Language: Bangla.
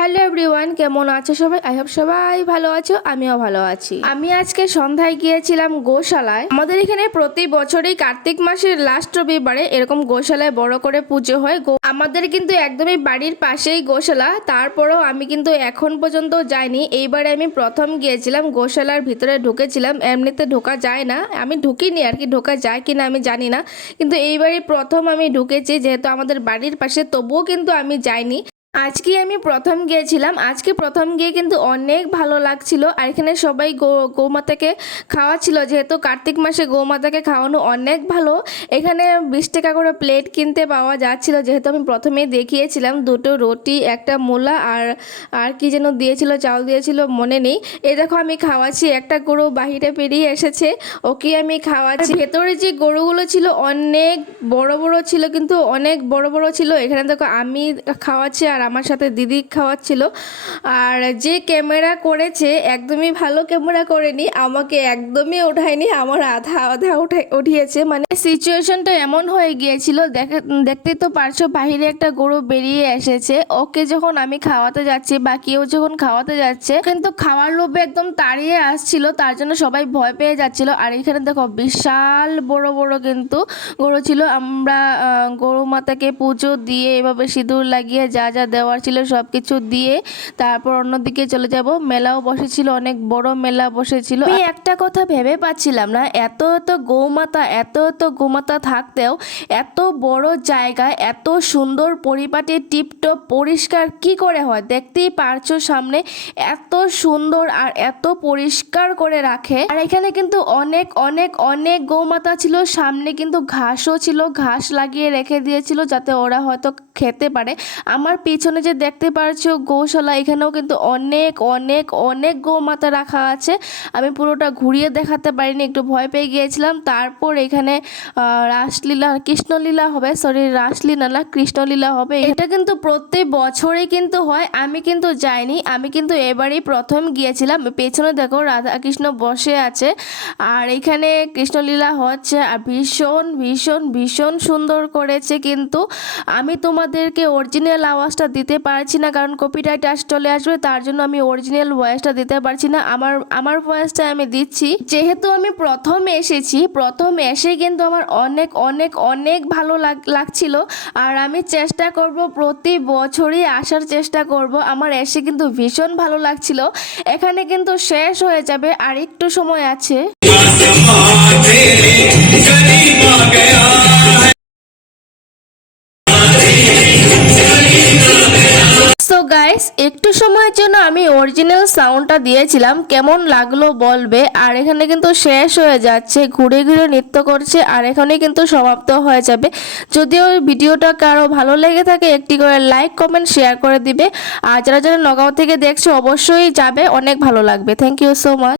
হ্যালো এভরিওয়ান, কেমন আছো সবাই? আই হোপ সবাই ভালো আছো, আমিও ভালো আছি। আমি আজকে সন্ধ্যায় গিয়েছিলাম গোশালায়। আমাদের এখানে প্রতি বছরই কার্তিক মাসের লাস্ট রবিবারে এরকম গোশালায় বড় করে পুজো হয়। আমাদের কিন্তু একদমই বাড়ির পাশেই গোশালা, তারপরেও আমি কিন্তু এখন পর্যন্ত যাইনি। এইবারে আমি প্রথম গিয়েছিলাম, গোশালার ভিতরে ঢুকেছিলাম। এমনিতে ঢোকা যায় না। আমি ঢুকিনি আর কি, ঢোকা যায় কিনা আমি জানি না। কিন্তু এইবারই প্রথম আমি ঢুকেছি, যেহেতু আমাদের বাড়ির পাশে, তবুও কিন্তু আমি যাইনি। আজকে আমি প্রথম গিয়েছিলাম। আজকে প্রথম গিয়ে কিন্তু অনেক ভালো লাগছিল। আর এখানে সবাই গৌমাতাকে খাওয়াচ্ছিল। যেহেতু কার্তিক মাসে গৌমাতাকে খাওয়ানো অনেক ভালো, এখানে বিশ টাকা করে প্লেট কিনতে পাওয়া যাচ্ছিল। যেহেতু আমি প্রথমেই দেখিয়েছিলাম, দুটো রুটি, একটা মূলা আর আর কি যেন দিয়েছিল, চাল দিয়েছিল, মনে নেই। এ দেখো আমি খাওয়াচ্ছি, একটা গরু বাহিরে পেরিয়ে এসেছে, ওকে আমি খাওয়াচ্ছি। ভেতরে যে গরুগুলো ছিল অনেক বড় বড় ছিল, কিন্তু অনেক বড় বড় ছিল। এখানে দেখো আমি খাওয়াচ্ছি আর আমার সাথে দিদি খাওয়াচ্ছিল। আর যে ক্যামেরা করেছে, একদমই ভালো ক্যামেরা করেনি, আমাকে একদমই ওঠায়নি, আমার আধা আধা উঠাই উঠিয়েছে। মানে সিচুয়েশনটা এমন হয়ে গিয়েছিল, দেখে, দেখতেই তো পারছ, বাহিরে একটা গরু বেরিয়ে এসেছে। ওকে যখন আমি খাওয়াতে যাচ্ছি বা কেউ যখন খাওয়াতে যাচ্ছে, কিন্তু খাওয়ার লোভে একদম তাড়িয়ে আসছিল, তার জন্য সবাই ভয় পেয়ে যাচ্ছিল। আর এখানে দেখো, বিশাল বড় বড় কিন্তু গরু ছিল। আমরা গরু মাতাকে পুজো দিয়ে এভাবে সিঁদুর লাগিয়ে যা যা দেওয়ার ছিল সব কিছু দিয়ে তারপর অন্যদিকে চলে যাব। মেলাও বসেছিল, অনেক বড় মেলা বসেছিল। আমি একটা কথা ভেবে পাচ্ছিলাম না, এত এত গৌমাতা, এত এত গোমাতা থাকতেও এত বড় জায়গায়, এত সুন্দর পরিপাটি, টিপটপ, পরিষ্কার কি করে হয়? দেখতেই পারছ সামনে, এত সুন্দর আর এত পরিষ্কার করে রাখে। আর এখানে কিন্তু অনেক অনেক অনেক গৌমাতা ছিল, সামনে কিন্তু ঘাসও ছিল, ঘাস লাগিয়ে রেখে দিয়েছিল যাতে ওরা হয়তো খেতে পারে। আমার পিছনে যে দেখতে পারছ গৌশালা, এখানেও কিন্তু অনেক অনেক অনেক গৌমাতা রাখা আছে। আমি পুরোটা ঘুরিয়ে দেখাতে পারিনি, একটু ভয় পেয়ে গিয়েছিলাম। তারপর এখানে রাসলীলা, কৃষ্ণলীলা হবে সরি রাসলীলা না কৃষ্ণলীলা হবে। এটা কিন্তু প্রত্যেক বছরে কিন্তু হয়, আমি কিন্তু যাইনি, আমি কিন্তু এবারেই প্রথম গিয়েছিলাম। পেছনে দেখো রাধা কৃষ্ণ বসে আছে, আর এখানে কৃষ্ণলীলা হচ্ছে, আর ভীষণ ভীষণ ভীষণ সুন্দর করেছে কিন্তু। আমি তোমাদেরকে অরিজিনাল আওয়াজটা দিতে পারছি না, কারণ কপিরাইট আস চলে আসবে, তার জন্য আমি অরিজিনাল ভয়েসটা দিতে পারছি না। আমার আমার ভয়েসটা আমি দিচ্ছি। যেহেতু আমি প্রথম এসেছি, প্রথম এসে কিন্তু আমার অনেক অনেক অনেক ভালো লাগ- লাগছিল। আর আমি চেষ্টা করব, প্রতি বছরই আসার চেষ্টা করব। আমার এসে কিন্তু ভীষণ ভালো লাগছিল। এখানে কিন্তু শেষ হয়ে যাবে, আর একটু সময় আছে। গাইস একটু সময়ের জন্য আমি অরিজিনাল সাউন্ডটা দিয়েছিলাম। কেমন লাগল বলবে? আর এখানে কিন্তু শেষ হয়ে যাচ্ছে, ঘুরে ঘুরে নৃত্য করছে, আর এখানে কিন্তু সমাপ্ত হয়ে যাবে। যদিও ভিডিওটা কারও ভালো লেগে থাকে, একটি করে লাইক কমেন্ট শেয়ার করে দিবে। আর যারা যারা নগাঁও থেকে দেখছে, অবশ্যই যাবে, অনেক ভালো লাগবে। Thank you so much